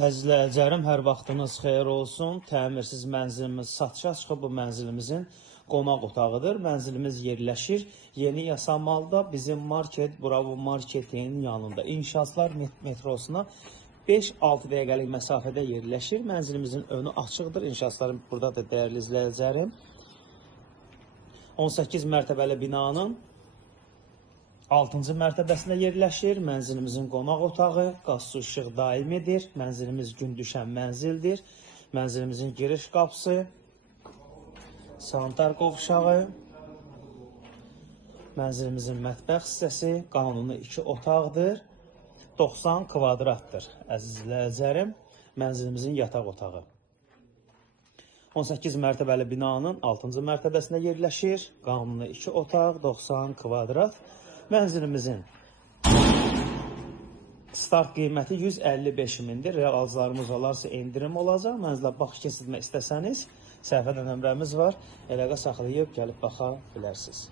Əzizləyicilərim, hər vaxtınız xeyir olsun. Təmirsiz mənzilimiz satışa çıxıb. Bu mənzilimizin qonaq otağıdır. Mənzilimiz yerləşir Yeni Yasamalda. Bizim market, Bravo marketin yanında. İnşaatlar metrosuna 5-6 dəqiqəlik məsafədə yerləşir. Mənzilimizin önü açıqdır. İnşaatlarım buradadır, dəyərli izləyicilərim. 18 mərtəbəli binanın 6-cı mərtəbəsində yerləşir. Mənzilimizin qonaq otağı, qaz su işıq daimidir. Mənzilimiz gün düşən mənzildir. Mənzilimizin giriş qapısı, sanitar qovşağı, mənzilimizin mətbəx hissəsi, qanuni 2 otaqdır. 90 kvadratdır. Əziz izləyicilərim, mənzilimizin yataq otağı. 18 mərtəbəli binanın 6-cı mərtəbəsində yerləşir. Qanuni 2 otaq, 90 kvadrat. Mənzilimizin start qiyməti 155 mindir. Real alıcılarımız olarsa endirim olacaq. Mənzilə baxış keçirmək istəsəniz, səhifədə nömrəmiz var. Əlaqə saxlayıb gəlib baxa bilərsiniz.